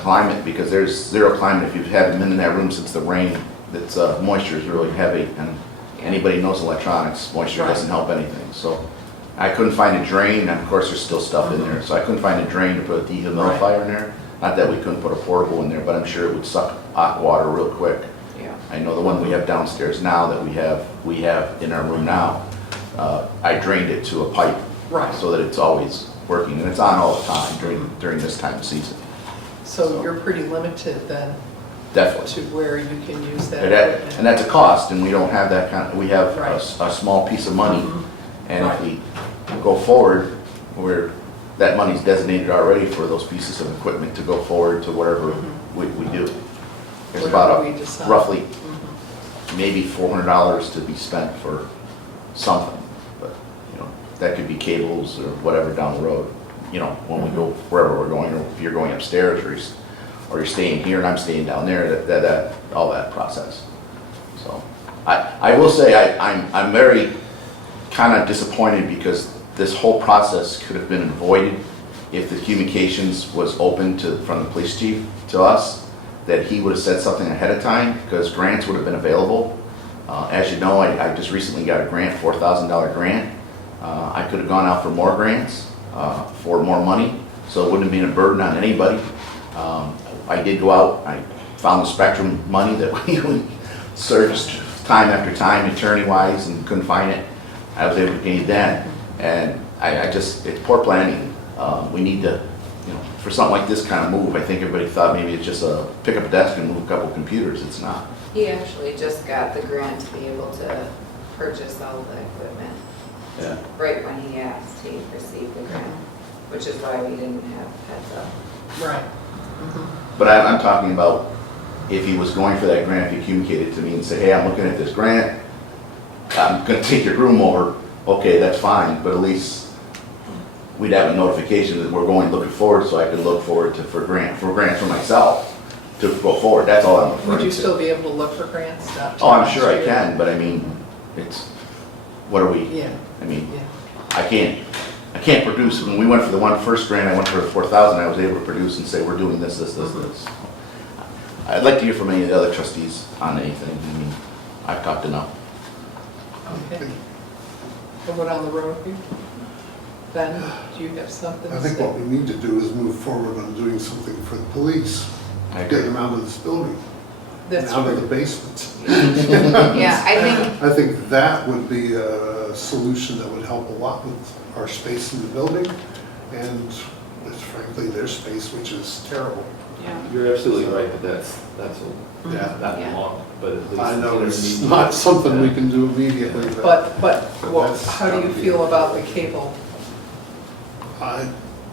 climate, because there's zero climate. If you've had been in that room since the rain, that's moisture is really heavy, and anybody knows electronics, moisture Right. doesn't help anything. So I couldn't find a drain, and of course there's still stuff in there, so I couldn't find a drain to put a dehumidifier in there. Not that we couldn't put a portable in there, but I'm sure it would suck hot water real quick. Yeah. I know the one we have downstairs now that we have in our room now, I drained it to a pipe. Right. So that it's always working, and it's on all the time during this time of season. So you're pretty limited then Definitely. to where you can use that And equipment? that's a cost, and we don't have that we have Right. a small piece of money. And if Right. we go forward, that money's designated already for those pieces of equipment to go forward to whatever we do. There's Whatever about we decide. roughly Mhm. maybe $400 to be spent for something. But, that could be cables or whatever down the road, when we go wherever we're going, or if you're going upstairs or you're staying here and I'm staying down there, that all that process. So I will say I'm very kind of disappointed, because this whole process could have been avoided if the communications was open from the police chief to us, that he would have said something ahead of time, because grants would have been available. As you know, I just recently got a grant, $4,000 grant. I could have gone out for more grants, for more money, so it wouldn't have been a burden on anybody. I did go out, I found the Spectrum money that we searched time after time, attorney-wise, and couldn't find it. I was able to gain that, and it's poor planning. We need to, for something like this kind of move, I think everybody thought maybe it's just pick up a desk and move a couple computers. It's not. He actually just got the grant to be able to purchase all the equipment. Yeah. Right when he asked, he received the grant, which is why we didn't have heads up. Right. But I'm talking about if he was going for that grant, if he communicated to me and said, hey, I'm looking at this grant, I'm gonna take your room over, okay, that's fine, but at least we'd have a notification that we're looking forward, so I could look forward for grants for myself to go forward. That's all I'm referring to. Would you still be able to look for grants? Oh, I'm sure I can, but I mean, what are we? Yeah. I mean, Yeah. I can't produce. When we went for the first grant, I went for the 4,000, I was able to produce and say, we're doing this. I'd like to hear from any of the other trustees on anything. I mean, I've talked enough. Okay. What on the road here? Ben, do you have something I to think say? what we need to do is move forward on doing something for the police, I agree. get them out of this building. That's out of true. the basement. Yeah, I think that would be a solution that would help a lot with our space in the building and with frankly their space, which is terrible. Yeah. You're absolutely right, but that's Yeah. not Yeah. long, but at least. I know it's intermediate. not something we can do immediately, But, well, that's how do you gotta be- feel about the cable?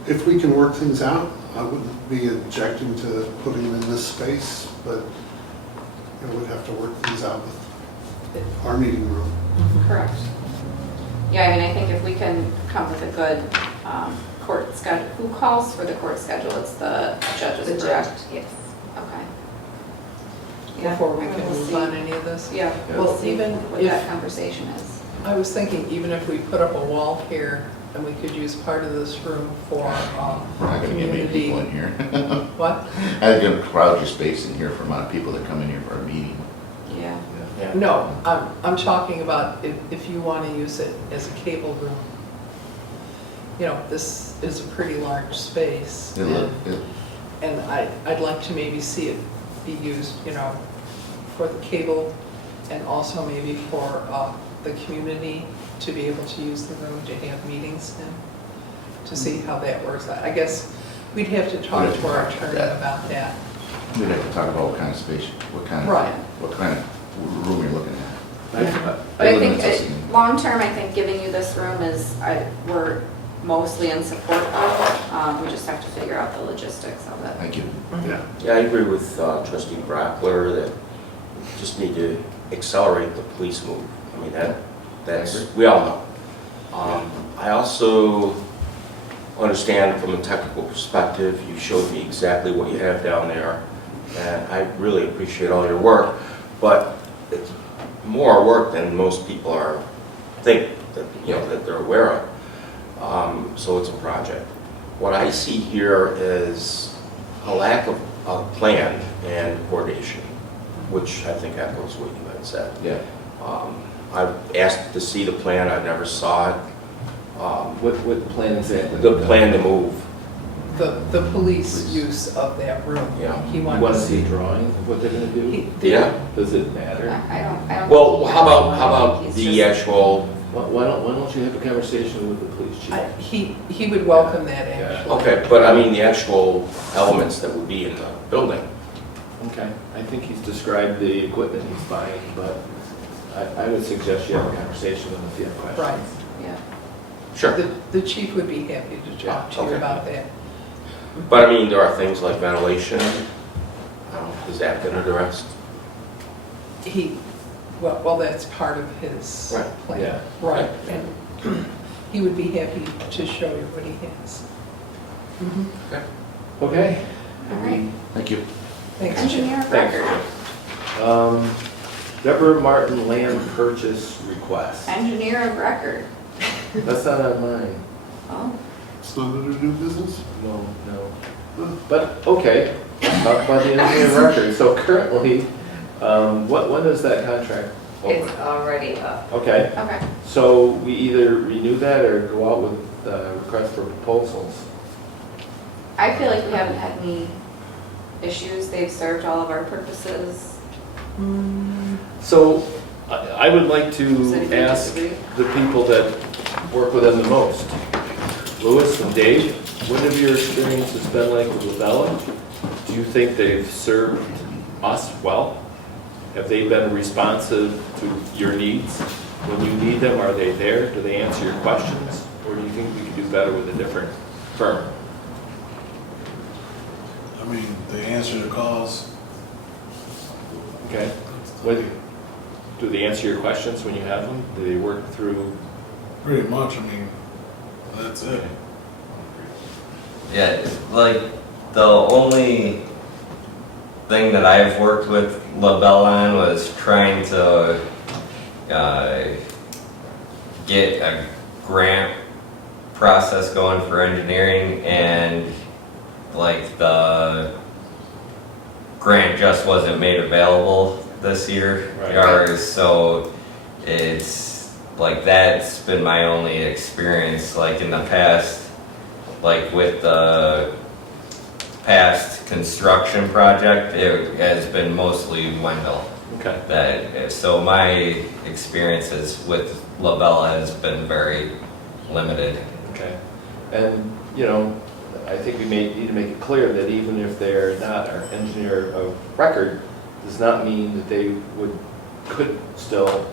If we can work things out, I wouldn't be objecting to putting them in this space, but we'd have to work things out with our meeting room. Correct. Yeah, I mean, I think if we can come with a good court schedule, who calls for the court schedule? It's the judges, The correct? judge, yes. Okay. Yeah, Before we I mean, can we'll move see. on any of this? Yeah, Yeah. we'll Well, see even what if- that conversation is. I was thinking even if we put up a wall here and we could use part of this room for We're not gonna get many people in community. here. What? I think it'll crowd your space in here for the amount of people that come in here for a meeting. Yeah. Yeah. No, I'm talking about if you want to use it as a cable room. This is a pretty large space. And I'd like to maybe see it be used, for the cable and also maybe for the community to be able to use the room to have meetings in, to see how that works. I guess we'd have to talk We'd have to to our talk about attorney that. about that. We'd have to talk about what kind of space, what kind Right. of room you're looking at. But I think, Elements of something. long-term, I think giving you this room is, we're mostly in support of. We just have to figure out the logistics of it. Thank you. Yeah. Yeah, I agree with Trustee Grappler that we just need to accelerate the police move. I mean, that's, we all know. I also understand from a technical perspective, you showed me exactly what you have down there, and I really appreciate all your work, but it's more work than most people think that they're aware of. So it's a project. What I see here is a lack of a plan and coordination, which I think echoes what you had said. Yeah. I've asked to see the plan, I never saw it. What plan exactly? The plan to move. The police use of that room. Yeah. He You wanted want to to see see. a drawing of what they're gonna do? Yeah. Does it matter? I don't. Well, how about He's the just- actual, Why don't you have a conversation with the police chief? He would welcome that, Yeah. actually. okay, but I mean the actual elements that would be in the building. Okay, I think he's described the equipment he's buying, but I would suggest you have a conversation with him if you have questions. Right. Yeah. Sure. The chief would be happy to talk to you Okay. about that. But I mean, there are things like ventilation. Is that been addressed? Well, that's part of his Right. plan. Yeah. Right, and he would be happy to show you what he has. Mhm. Okay. All right. Thank you. Thanks, Jim. Engineer of Thanks. record. Deborah Martin land purchase request. Engineer of record. That's not on mine. Oh, It's not under new business? No. But, okay, talk about the engineer of record. So currently, when is that contract over? It's already up. Okay, okay. so we either renew that or go out with requests for proposals. I feel like we haven't had any issues. They've served all of our purposes. So I would like Does to anybody ask disagree? the people that work with them the most. Louis and Dave, what have your experiences been like with Labella? Do you think they've served us well? Have they been responsive to your needs? When you need them, are they there? Do they answer your questions? Or do you think we could do better with a different firm? I mean, they answer the calls. Okay. Do they answer your questions when you have them? Do they work through? Pretty much, I mean, that's it. Yeah, like the only thing that I've worked with LaBelle on was trying to get a grant process going for engineering, and like the grant just wasn't made available this year. Right. Or so it's like that's been my only experience, like in the past, like with the past construction project, it has been mostly Wendell. Okay. So my experiences with Labella has been very limited. Okay. And, you know, I think we need to make it clear that even if they're not our engineer of record, does not mean that they could still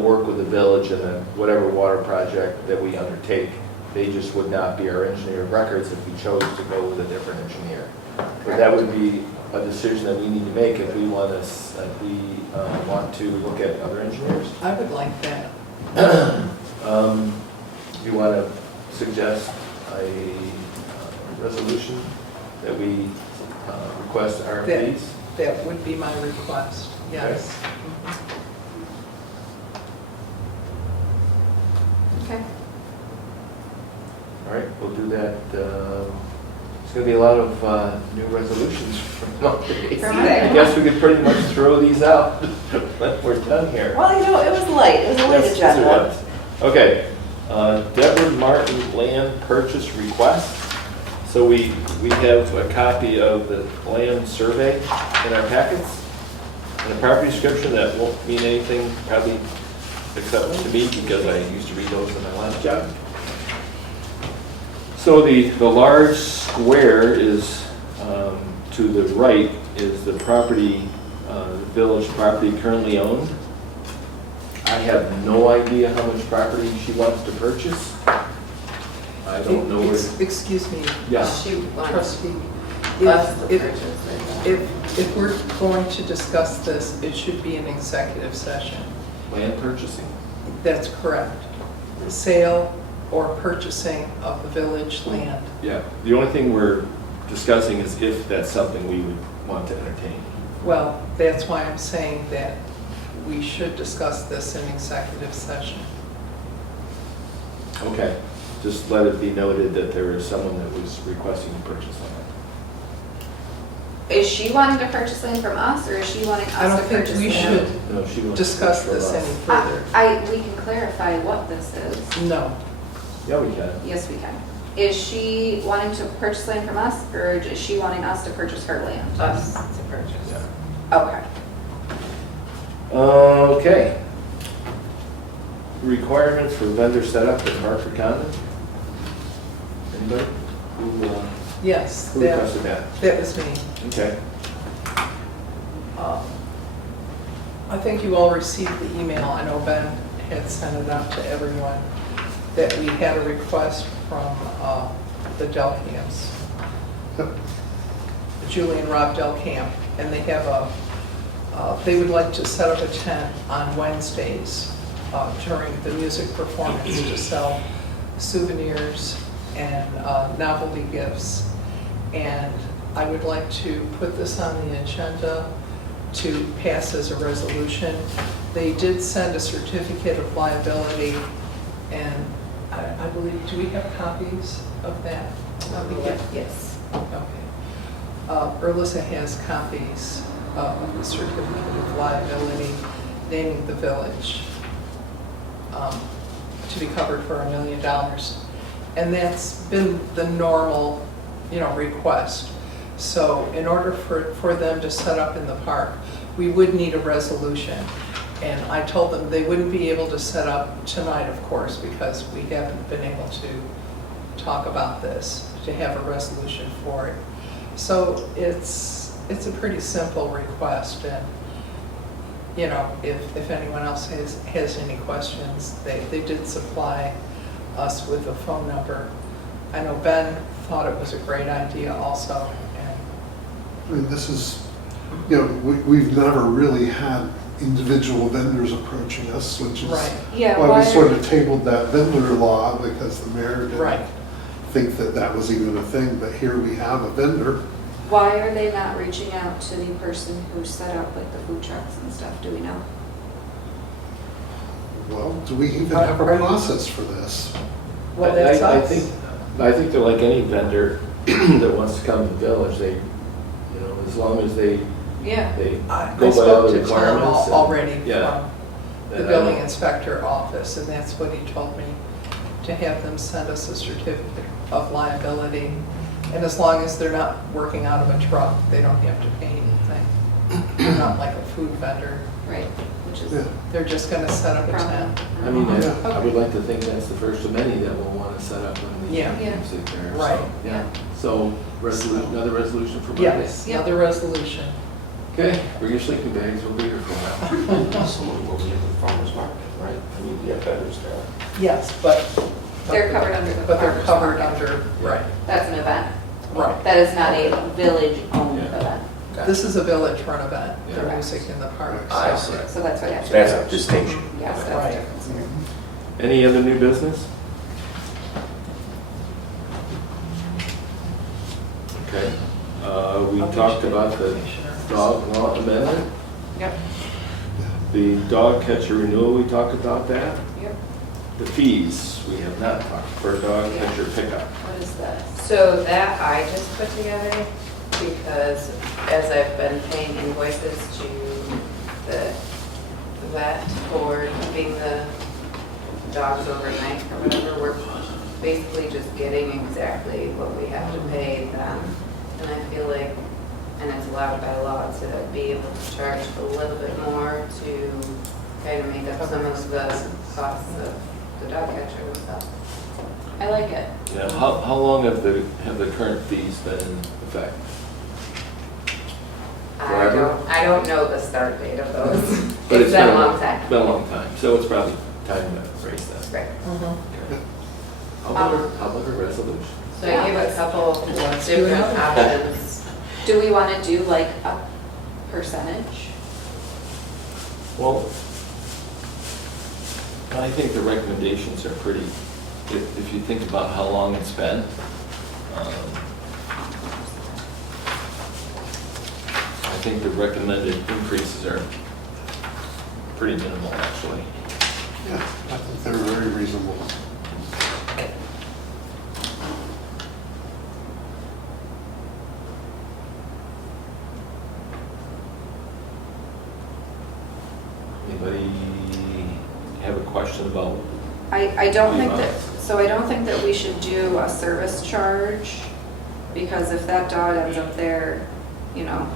work with the village in whatever water project that we undertake. They just would not be our engineer of records if we chose to go with a different engineer. But that would be a decision that we need to make if we want to look at other engineers. I would like that. You want to suggest a resolution that we request RFPs? That would be my request, yes. Okay. All right, we'll do that. It's going to be a lot of new resolutions for Monday. For Monday. I guess we could pretty much throw these out when we're done here. Well, you know, it was light, it was a light Yes, yes, it agenda. was. Okay, Deborah Martin land purchase request. So we have a copy of the land survey in our packets and a property description that won't mean anything probably except to me because I used to read those in my last job. So the large square is to the right is the property, the village property currently owned. I have no idea how much property she wants to purchase. I don't know where. Excuse me. Yes. She wants Trustee, us to if, purchase if we're going to discuss this, it should be an executive session. Land purchasing. That's correct. The sale or purchasing of the village land. Yeah. The only thing we're discussing is if that's something we would want to entertain. Well, that's why I'm saying that we should discuss this in executive session. Okay. Just let it be noted that there is someone that was requesting to purchase land. Is she wanting to purchase land from us, or is she wanting I us don't to think purchase we land? should No, she wants discuss to this from any us. further. We can clarify what this is. No. Yeah, we can. Yes, we can. Is she wanting to purchase land from us, or is she wanting us to purchase her land? us to purchase. Okay. Okay. Requirements for vendor setup at Hartford Common? Anybody? Yes, Who requested that? that was me. Okay. I think you all received the email. I know Ben had sent it out to everyone that we had a request from the Delcamps, Julie and Rob Delcamp, and they have they would like to set up a tent on Wednesdays during the music performance to sell souvenirs and novelty gifts. And I would like to put this on the agenda to pass as a resolution. They did send a certificate of liability, and I believe, do we have copies of that? Yes. Okay. Erlissa has copies of the certificate of liability naming the village to be covered for $1 million. And that's been the normal, request. So in order for them to set up in the park, we would need a resolution. And I told them they wouldn't be able to set up tonight, of course, because we haven't been able to talk about this, to have a resolution for it. So it's a pretty simple request, and if anyone else has any questions, they did supply us with a phone number. I know Ben thought it was a great idea also. I mean, this is, we've never really had individual vendors approaching us, which is Right. Yeah, why why we sort are- of tabled that vendor law, because the mayor Right. didn't think that was even a thing, but here we have a vendor. Why are they not reaching out to the person who set up like the food trucks and stuff? Do we know? Well, do we even have a process for this? Well, that's I us. think they're like any vendor that wants to come to the village, they, as long as they Yeah. I go by all spoke the to Tom requirements. already Yeah. from the building inspector office, and that's what he told me, to have them send us a certificate of liability And as long as they're not working out of a truck, they don't have to pay anything. They're not like a food vendor. Right, which is. Yeah. They're just gonna set up a tent. I mean, I would like to think that's the first of many that will want to set up when we Yeah. Yeah. sit there. so, Right. Yeah, so another resolution for Monday? Yes, another resolution. Okay, bring your sleeping bags, we'll be here for a while. Someone will be at the farmer's market, right? I mean, we have vendors there. Yes, but. They're covered under the But they're farmer's covered market. under, right, That's an event. right. That is not a village-owned Yeah. event. This is a village run event, the Correct. music in the park. I so- see. So that's what I have to. That's a distinction. Yes, that's Right. a difference here. Any other new business? Okay, we talked about the dog law amendment, Yep, the dog catcher renewal, we talked about that. yep. The fees, we have not talked, for dog catcher pickup. What is this? So that I just put together because as I've been paying invoices to the vet for keeping the dogs overnight or whatever, we're basically just getting exactly what we have to pay them. And I feel like, and it's allowed by law to be able to charge a little bit more to kind of make up some of the costs of the dog catcher and stuff. I like it. Yeah, how long have the current fees been in effect? Forever? I don't know the start date of those. But It's been a long time. It's been a long time, so it's probably time to raise that. Right. How about a resolution? So I gave a couple different options. Do we want to do like a percentage? Well, I think the recommendations are pretty, if you think about how long it's been. I think the recommended increases are pretty minimal, actually. Yeah, I think they're very reasonable. Anybody have a question about? I don't think that, so I don't think that we should do a service charge, because if that dog ends up there, you know,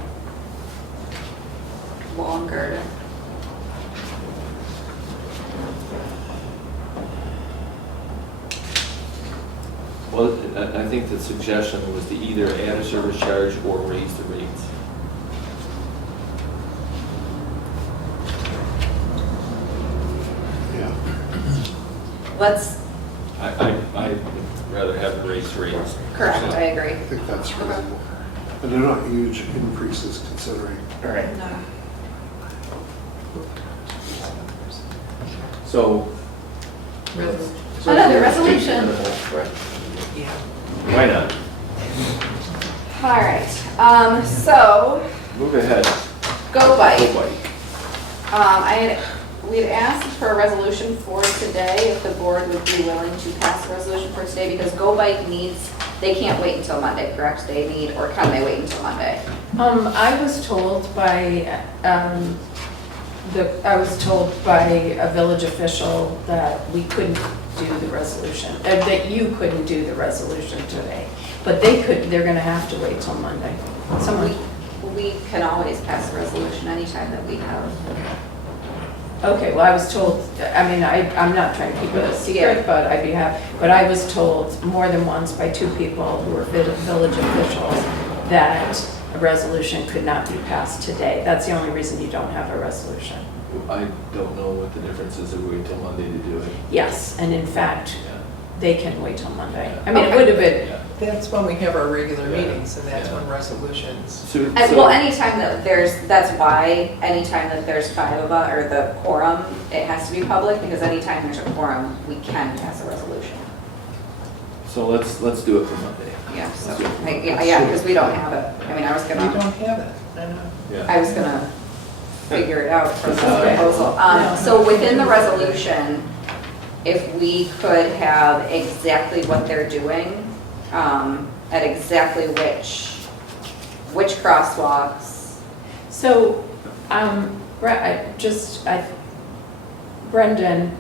longer. Well, I think the suggestion was to either add a service charge or raise the rates. Yeah, Let's, I'd rather have the raised rates. correct, I agree. I think that's reasonable. And they're not huge increases considering. All right. No. So. Another resolution. Right. Yeah. Why not? All right, so, Move ahead. Go Bike. Go Bike. we had asked for a resolution for today, if the board would be willing to pass a resolution for today, because Go Bike needs, they can't wait until Monday, correct? They need, or can they wait until Monday? I was told by, I was told by a village official that we couldn't do the resolution, that you couldn't do the resolution today. But they could, they're gonna have to wait till Monday. Someone, We can always pass a resolution anytime that we have. okay, well, I was told, I mean, I'm not trying to keep it a secret, but I'd be happy. But I was told more than once by two people who were village officials that a resolution could not be passed today. That's the only reason you don't have a resolution. I don't know what the difference is if we wait till Monday to do it. Yes, and in fact, Yeah. they can wait till Monday. I mean, it would have been, Yeah. That's when we have our regular Yeah. meetings, and that's Yeah. when resolutions. So- Well, anytime that there's, that's why, anytime that there's 5 of us, or the quorum, it has to be public, because anytime there's a quorum, we can pass a resolution. So let's do it for Monday. Yeah, so, yeah, because we don't have it. I mean, I was We gonna, don't have it, I know. Yeah. I was gonna figure it out from this Okay. proposal. So within the resolution, if we could have exactly what they're doing, at exactly which crosswalks. so, Brendan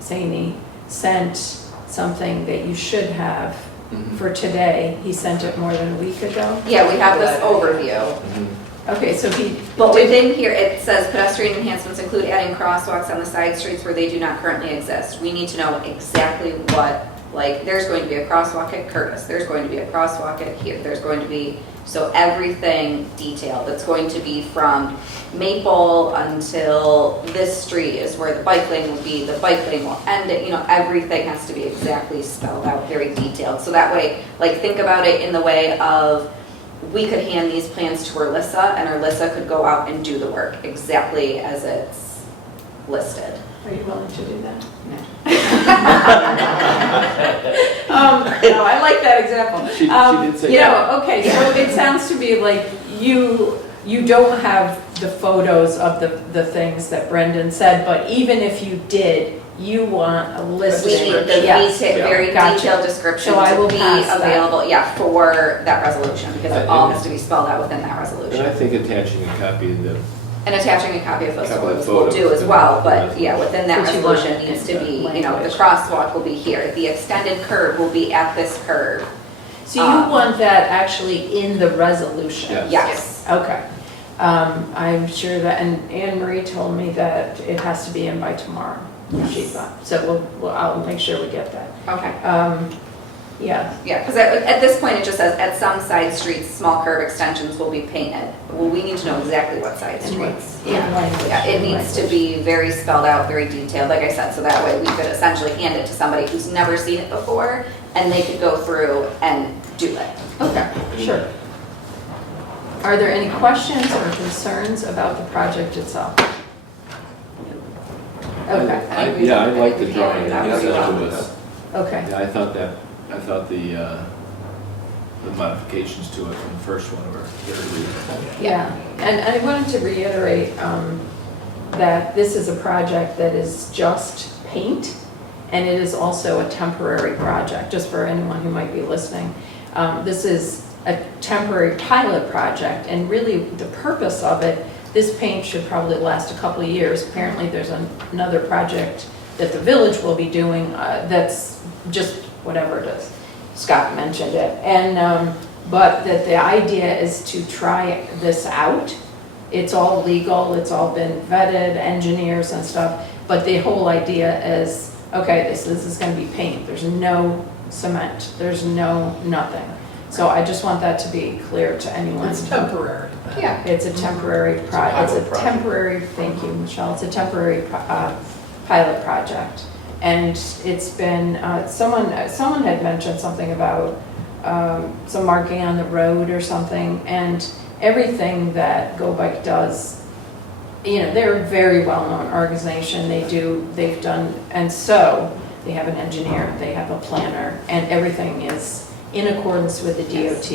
Saney sent something that you should have for today. He sent it more than a week ago. Yeah, we have this overview. Okay, so he, But within here, it says pedestrian enhancements include adding crosswalks on the side streets where they do not currently exist. We need to know exactly what, like, there's going to be a crosswalk at Curtis, there's going to be a crosswalk at here, there's going to be, so everything detailed. It's going to be from Maple until this street is where the bike lane will be, the bike lane will end it, you know, everything has to be exactly spelled out, very detailed. So that way, like, think about it in the way of, we could hand these plans to Erlissa, and Erlissa could go out and do the work exactly as it's listed. are you willing to do that? No, I like that example. She did say You that. know, okay, so it sounds to me like you don't have the photos of the things that Brendan said, but even if you did, you want a list. We need the Yes. very Gotcha. detailed description So I will to be pass that. available, yeah, for that resolution, because it all has to be spelled out within that And I resolution. think attaching a copy of the, And attaching a copy of those Couple of photos will do photos as well, in the but yeah, within that But you want resolution needs to the be, you know, the language. crosswalk will be here, the extended curve will be at this curve. So you want that actually in the resolution? Yes. Yes. Okay. I'm sure that, and Anne Marie told me that it has to be in by tomorrow. She thought, so I'll make sure we get that. Okay. Yeah, Yeah, because at this point, it just says, at some side streets, small curve extensions will be painted. Well, we need to know exactly what side and what's streets. in language. Yeah, it needs to be very spelled out, very detailed, like I said, so that way we could essentially hand it to somebody who's never seen it before, and they could go through and do it. Okay, sure. Are there any questions or concerns about the project itself? Okay, yeah, I like the drawing that you Yeah, sent that to was us. okay. Yeah, I thought the modifications to it from the first one were very reasonable. Yeah, and I wanted to reiterate that this is a project that is just paint, and it is also a temporary project, just for anyone who might be listening. This is a temporary pilot project, and really the purpose of it, this paint should probably last a couple of years. Apparently there's another project that the village will be doing that's just whatever it is. Scott mentioned it. And, but that the idea is to try this out. It's all legal, it's all been vetted, engineers and stuff, but the whole idea is, okay, this is gonna be paint. There's no cement, there's no nothing. So I just want that to be clear to anyone. It's temporary. Yeah. It's a temporary temporary, thank you, Michelle, it's a temporary pilot project. And it's been, someone had mentioned something about some marking on the road or something, and everything that Go Bike does, you know, they're a very well-known organization, they've done, and so they have an engineer, they have a planner, and everything is in accordance with the DOT,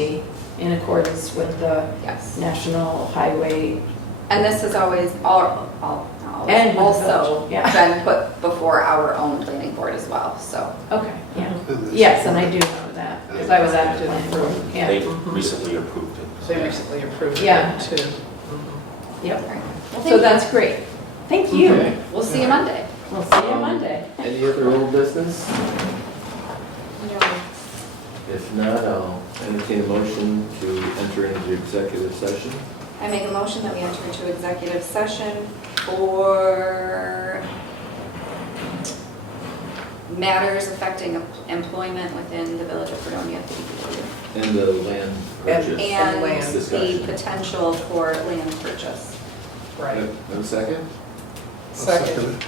in accordance with the Yes. National Highway. And this has always, And with the also village, yeah. been put before our own planning board as well, so. Okay, yeah. And this- Yes, and I do know that, because I was active in the room, yeah. They recently approved it. They recently approved Yeah. it too. Yep. Well, So thank you. that's great. Thank you. Okay. We'll see you Monday. We'll see you Monday. Any other old business? If not, I'll entertain a motion to enter into executive session. I make a motion that we enter into executive session for matters affecting employment within the village of Fredonia. And the land purchase. And land the discussion. potential for land purchase. Right. No second? Second.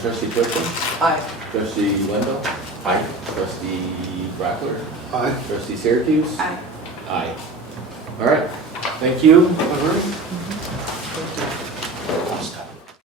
Trustee Clifton? Aye. Trustee Wendell? Aye. Trustee Brockler? Aye. Trustee Syracuse? Aye. Aye. All right, thank you. All right.